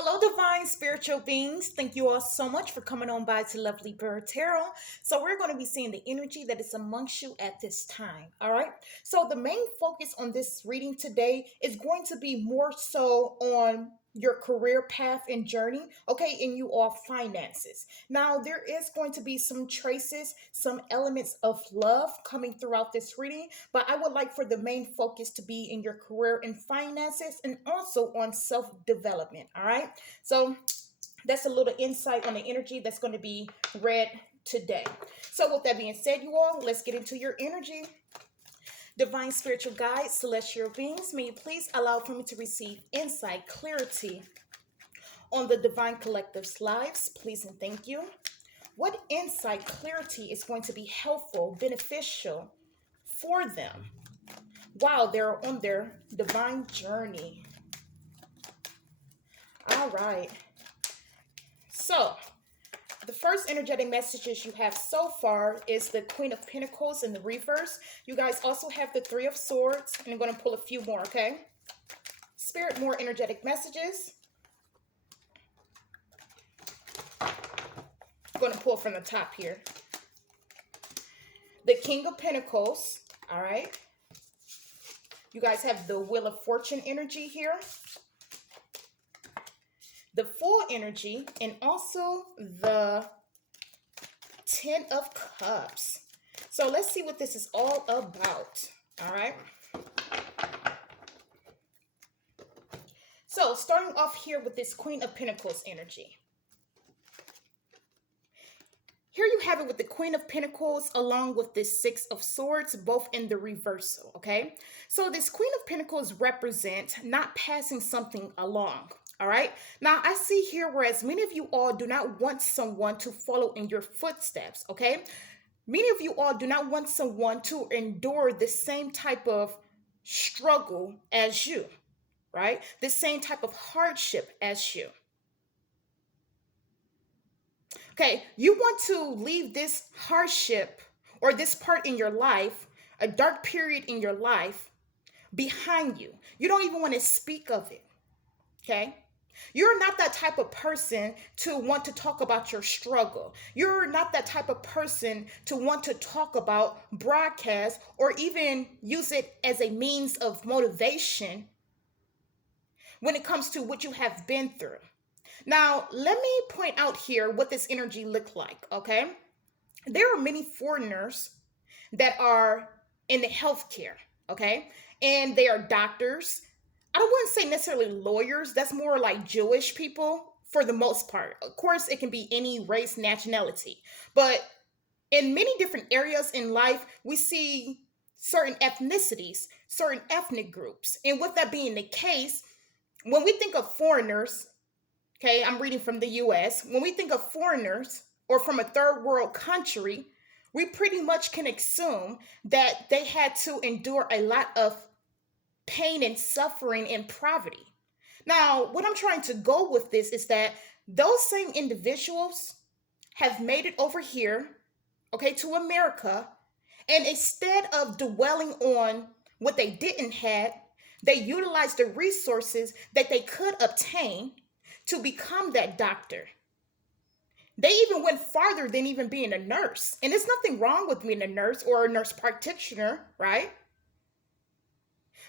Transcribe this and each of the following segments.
Hello, divine spiritual beings. Thank you all so much for coming on by to Lovely Bird Tarot. So, we're going to be seeing the energy that is amongst you at this time. All right. So, the main focus on this reading today is going to be more so on your career path and journey, okay, and you all finances. Now, there is going to be some traces, some elements of love coming throughout this reading, but I would like for the main focus to be in your career and finances and also on self development. All right. So that's a little insight on the energy that's going to be read today. So, with that being said, you all, let's get into your energy. Divine spiritual guides, celestial beings, may you please allow for me to receive insight, clarity on the divine collective's lives. Please and thank you. What insight, clarity is going to be helpful, beneficial for them while they're on their divine journey? All right. So, the first energetic messages you have so far is the Queen of Pentacles in the reverse. You guys also have the Three of Swords, and I'm going to pull a few more, okay? Spirit, more energetic messages. I'm going to pull from the top here. The King of Pentacles, all right? You guys have the Wheel of Fortune energy here. The Fool energy, and also the Ten of Cups. So let's see what this is all about. All right. So starting off here with this Queen of Pentacles energy. Here you have it with the Queen of Pentacles along with this Six of Swords, both in the reversal, okay? So this Queen of Pentacles represents not passing something along, all right? Now, I see here, whereas many of you all do not want someone to follow in your footsteps, okay? Many of you all do not want someone to endure the same type of struggle as you, right? The same type of hardship as you. Okay, you want to leave this hardship or this part in your life, a dark period in your life, behind you. You don't even want to speak of it, okay? You're not that type of person to want to talk about your struggle. You're not that type of person to want to talk about, broadcast, or even use it as a means of motivation when it comes to what you have been through. Now, let me point out here what this energy looked like, okay? There are many foreigners that are in the healthcare, okay? And they are doctors. I wouldn't say necessarily lawyers. That's more like Jewish people for the most part. Of course, it can be any race, nationality. But in many different areas in life, we see certain ethnicities, certain ethnic groups. And with that being the case, when we think of foreigners, okay, I'm reading from the US. When we think of foreigners or from a third world country, we pretty much can assume that they had to endure a lot of pain and suffering and poverty. Now, what I'm trying to go with this is that those same individuals have made it over here, okay, to America, and instead of dwelling on what they didn't have, they utilized the resources that they could obtain to become that doctor. They even went farther than even being a nurse. And there's nothing wrong with being a nurse or a nurse practitioner, right?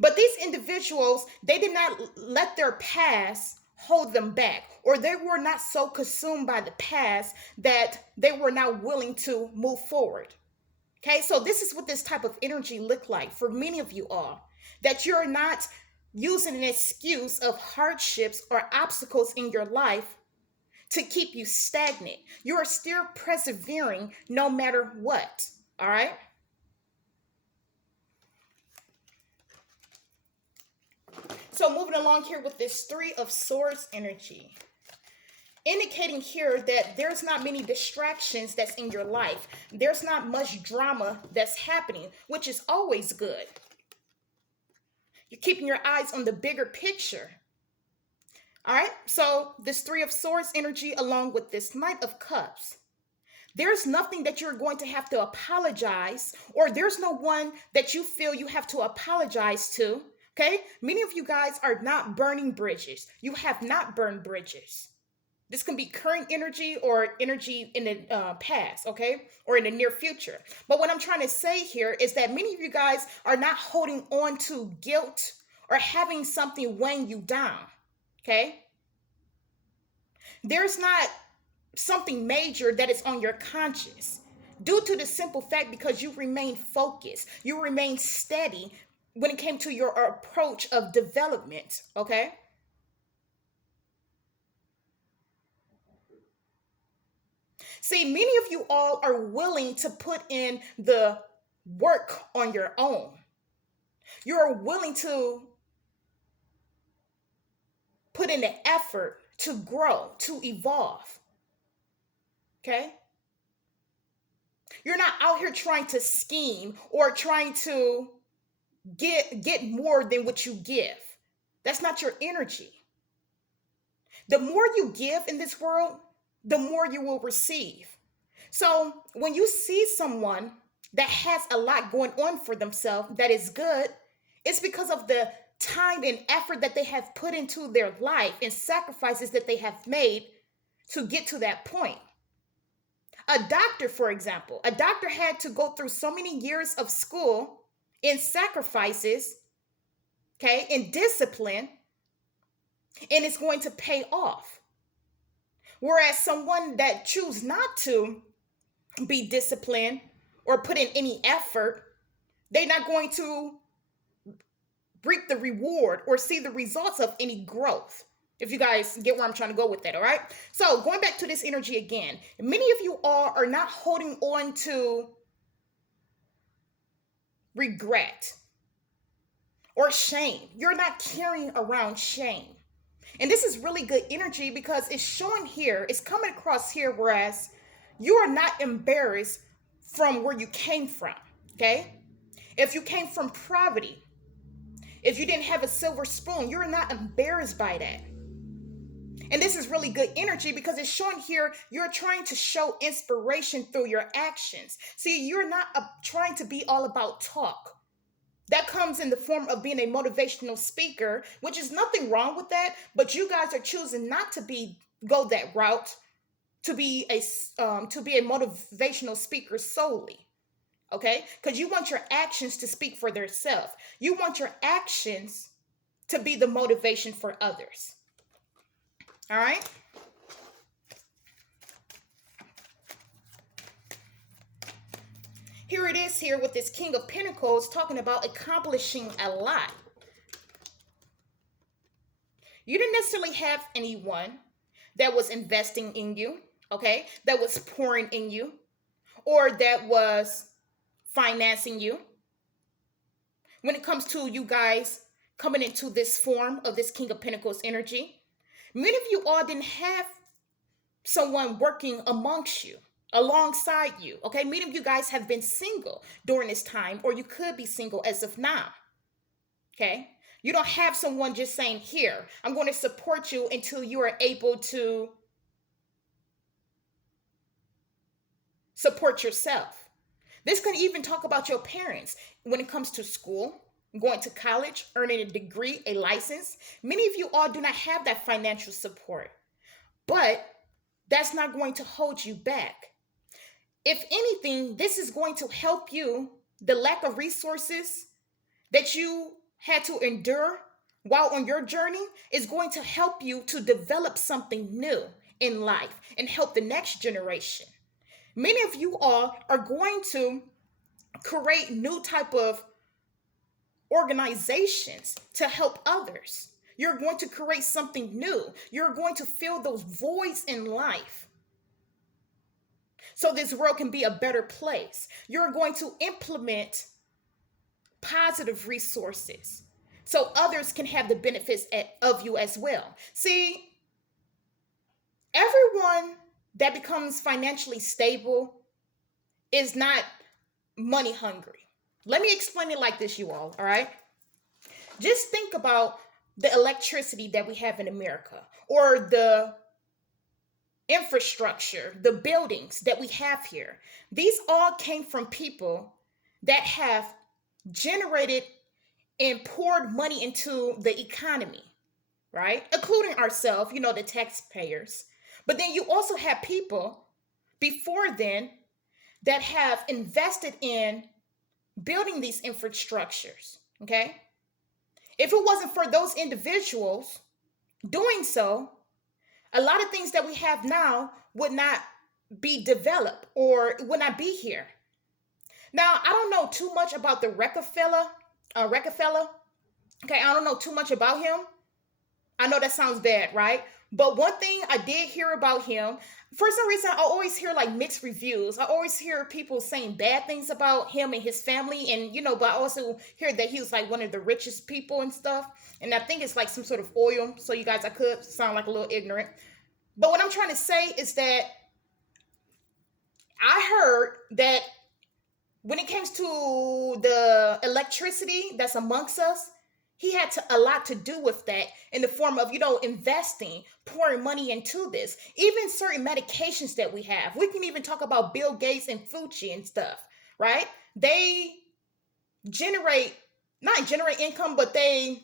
But these individuals, they did not let their past hold them back, or they were not so consumed by the past that they were not willing to move forward. Okay, so this is what this type of energy look like for many of you all, that you're not using an excuse of hardships or obstacles in your life to keep you stagnant. You are still persevering no matter what. All right. So moving along here with this Three of Swords energy, indicating here that there's not many distractions that's in your life. There's not much drama that's happening, which is always good. You're keeping your eyes on the bigger picture. All right, so this Three of Swords energy along with this Knight of Cups, there's nothing that you're going to have to apologize, or there's no one that you feel you have to apologize to Okay? Many of you guys are not burning bridges. You have not burned bridges. This can be current energy or energy in the past, okay? Or in the near future. But what I'm trying to say here is that many of you guys are not holding on to guilt or having something weighing you down, okay? There's not something major that is on your conscience due to the simple fact because you remain focused, you remain steady when it came to your approach of development, okay? See, many of you all are willing to put in the work on your own. You're willing to put in the effort to grow, to evolve. Okay? You're not out here trying to scheme or trying to get more than what you give. That's not your energy. The more you give in this world, the more you will receive. So when you see someone that has a lot going on for themselves that is good, it's because of the time and effort that they have put into their life and sacrifices that they have made to get to that point. A doctor, for example, a doctor had to go through so many years of school in sacrifices, okay, in discipline, and it's going to pay off. Whereas someone that choose not to be disciplined or put in any effort, they're not going to reap the reward or see the results of any growth. If you guys get where I'm trying to go with that, all right? So going back to this energy again, many of you all are not holding on to regret or shame. You're not carrying around shame. And this is really good energy because it's showing here, it's coming across here, whereas you are not embarrassed from where you came from, okay? If you came from poverty, if you didn't have a silver spoon, you're not embarrassed by that. And this is really good energy because it's showing here you're trying to show inspiration through your actions. See, you're not trying to be all about talk. That comes in the form of being a motivational speaker, which is nothing wrong with that, but you guys are choosing not to go that route to be a motivational speaker solely. Okay? Because you want your actions to speak for themselves. You want your actions to be the motivation for others. All right? Here it is here with this King of Pentacles talking about accomplishing a lot. You didn't necessarily have anyone that was investing in you, okay? That was pouring in you or that was financing you. When it comes to you guys coming into this form of this King of Pentacles energy, many of you all didn't have someone working amongst you, alongside you, okay? Many of you guys have been single during this time, or you could be single as of now, okay? You don't have someone just saying, here, I'm going to support you until you are able to support yourself. This can even talk about your parents when it comes to school, going to college, earning a degree, a license. Many of you all do not have that financial support, but that's not going to hold you back. If anything, this is going to help you. The lack of resources that you had to endure while on your journey is going to help you to develop something new in life and help the next generation. Many of you all are going to create new type of organizations to help others. You're going to create something new. You're going to fill those voids in life so this world can be a better place. You're going to implement positive resources so others can have the benefits of you as well. See, everyone that becomes financially stable is not money hungry. Let me explain it like this, you all right? Just think about the electricity that we have in America, or the infrastructure, the buildings that we have here. These all came from people that have generated and poured money into the economy, right? Including ourselves, the taxpayers. But then you also have people before then that have invested in building these infrastructures, okay? If it wasn't for those individuals doing so, a lot of things that we have now would not be developed or would not be here. Now, I don't know too much about the Rockefeller. Okay, I don't know too much about him. I know that sounds bad, right? But one thing I did hear about him, for some reason, I always hear like mixed reviews. I always hear people saying bad things about him and his family. And, but I also hear that he was like one of the richest people and stuff. And I think it's like some sort of oil. So, you guys, I could sound like a little ignorant. But what I'm trying to say is that I heard that when it comes to the electricity that's amongst us, he had a lot to do with that in the form of, investing, pouring money into this. Even certain medications that we have. We can even talk about Bill Gates and Fauci and stuff, right? They not generate income, but they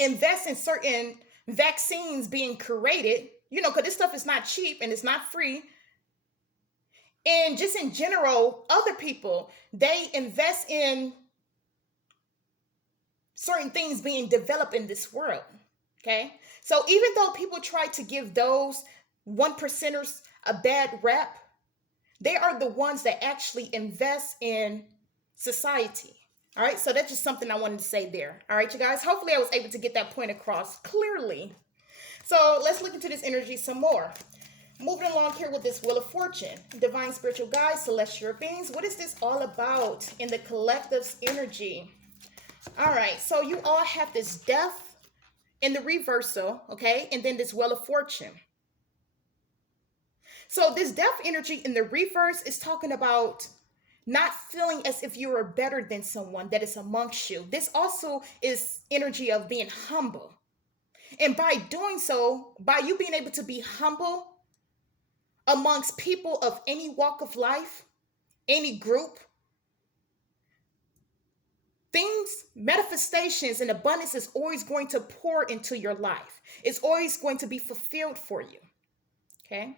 invest in certain vaccines being created, because this stuff is not cheap and it's not free. And just in general, other people, they invest in certain things being developed in this world. Okay. So even though people try to give those one percenters a bad rep, they are the ones that actually invest in society. All right. So that's just something I wanted to say there. All right, you guys. Hopefully I was able to get that point across clearly. So let's look into this energy some more. Moving along here with this Wheel of Fortune, divine spiritual guides, celestial beings. What is this all about in the collective's energy? All right, so you all have this death in the reversal, okay? And then this Wheel of Fortune. So this death energy in the reverse is talking about not feeling as if you are better than someone that is amongst you. This also is energy of being humble. And by doing so, by you being able to be humble amongst people of any walk of life, any group, manifestations and abundance is always going to pour into your life. It's always going to be fulfilled for you. Okay.